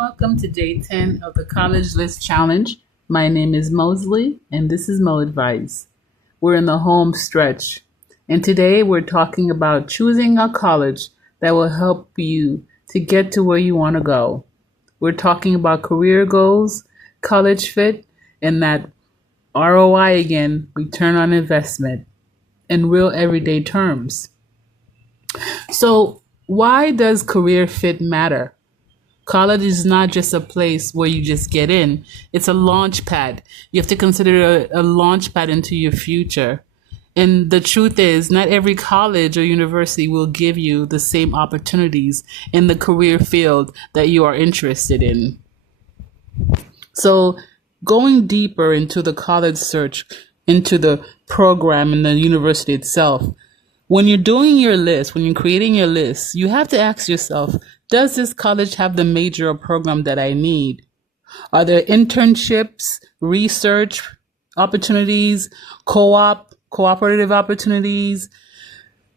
Welcome to Day 10 of the College List Challenge. My name is Mosley, and this is Mo Advice. We're in the home stretch, and today we're talking about choosing a college that will help you to get to where you want to go. We're talking about career goals, college fit, and that ROI again, return on investment, in real everyday terms. So, why does career fit matter? College is not just a place where you just get in. It's a launch pad. You have to consider a launch pad into your future. And the truth is, not every college or university will give you the same opportunities in the career field that you are interested in. So, going deeper into the college search, into the program and the university itself, when you're doing your list, when you're creating your list, you have to ask yourself, does this college have the major or program that I need? Are there internships, research opportunities, cooperative opportunities,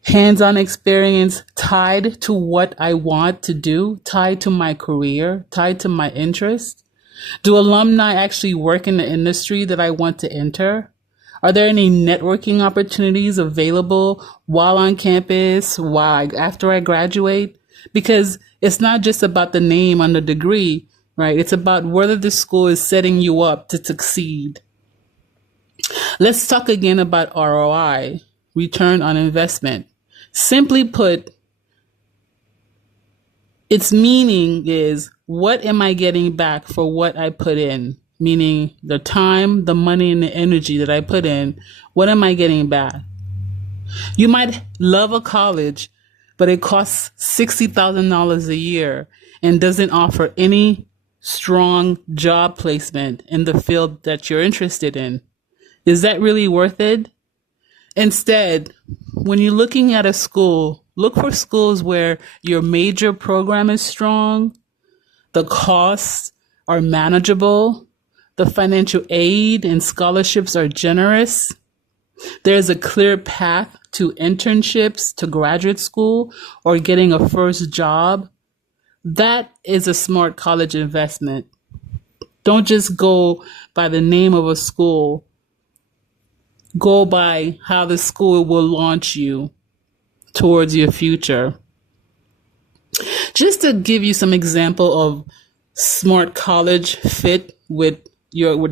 hands-on experience tied to what I want to do, tied to my career, tied to my interest? Do alumni actually work in the industry that I want to enter? Are there any networking opportunities available while on campus, after I graduate? Because it's not just about the name on the degree, right? It's about whether the school is setting you up to succeed. Let's talk again about ROI, return on investment. Simply put, its meaning is, what am I getting back for what I put in? Meaning the time, the money, and the energy that I put in, what am I getting back? You might love a college, but it costs $60,000 a year and doesn't offer any strong job placement in the field that you're interested in. Is that really worth it? Instead, when you're looking at a school, look for schools where your major program is strong, the costs are manageable, the financial aid and scholarships are generous, there's a clear path to internships, to graduate school, or getting a first job. That is a smart college investment. Don't just go by the name of a school. Go by how the school will launch you towards your future. Just to give you some example of smart college fit with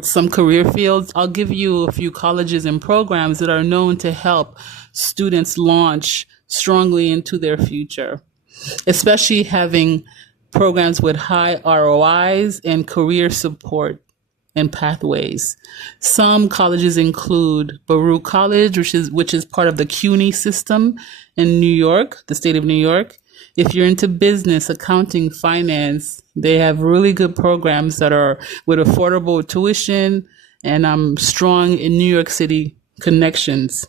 some career fields, I'll give you a few colleges and programs that are known to help students launch strongly into their future, especially having programs with high ROIs and career support and pathways. Some colleges include Baruch College, which is part of the CUNY system in New York, the state of New York. If you're into business, accounting, finance, they have really good programs that are with affordable tuition and strong in New York City connections.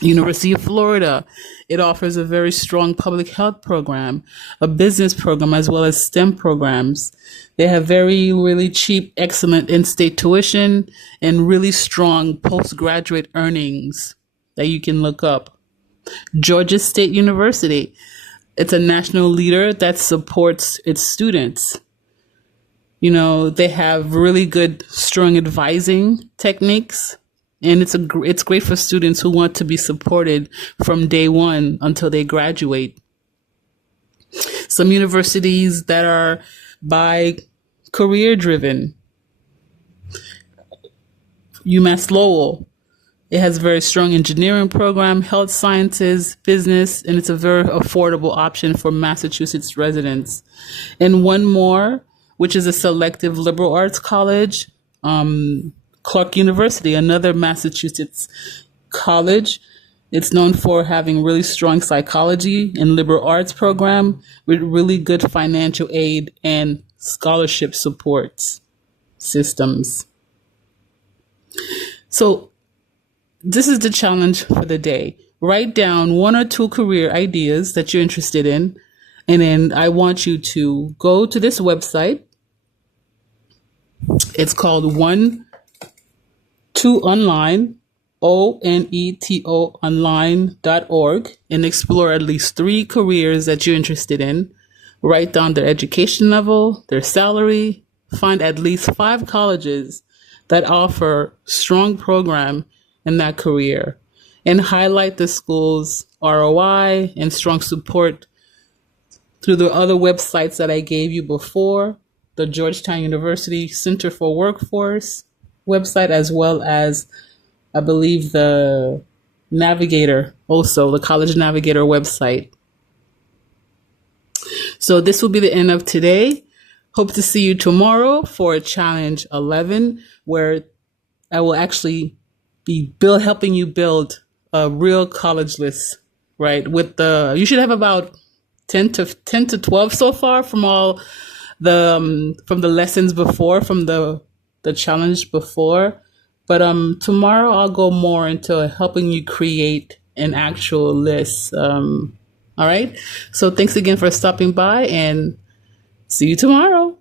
University of Florida, it offers a very strong public health program, a business program, as well as STEM programs. They have really cheap, excellent in-state tuition and really strong postgraduate earnings that you can look up. Georgia State University, it's a national leader that supports its students. You know, they have really good, strong advising techniques, and it's great for students who want to be supported from day one until they graduate. Some universities that are by career driven. UMass Lowell, it has a very strong engineering program, health sciences, business, and it's a very affordable option for Massachusetts residents. And one more, which is a selective liberal arts college, Clark University, another Massachusetts college. It's known for having really strong psychology and liberal arts program with really good financial aid and scholarship supports systems. So this is the challenge for the day. Write down one or two career ideas that you're interested in, and then I want you to go to this website. It's called One2Online, ONETO online.org, and explore at least 3 careers that you're interested in. write down their education level, their salary, find at least 5 colleges that offer strong program in that career, and highlight the school's ROI and strong support through the other websites that I gave you before, the Georgetown University Center for Workforce website, as well as, I believe, the Navigator, also the College Navigator website. So this will be the end of today. Hope to see you tomorrow for Challenge 11, where I will actually be helping you build a real college list, right? You should have about 10 to 12 so far from all from the lessons before, from the challenge before. But tomorrow I'll go more into helping you create an actual list. All right. So thanks again for stopping by, and see you tomorrow.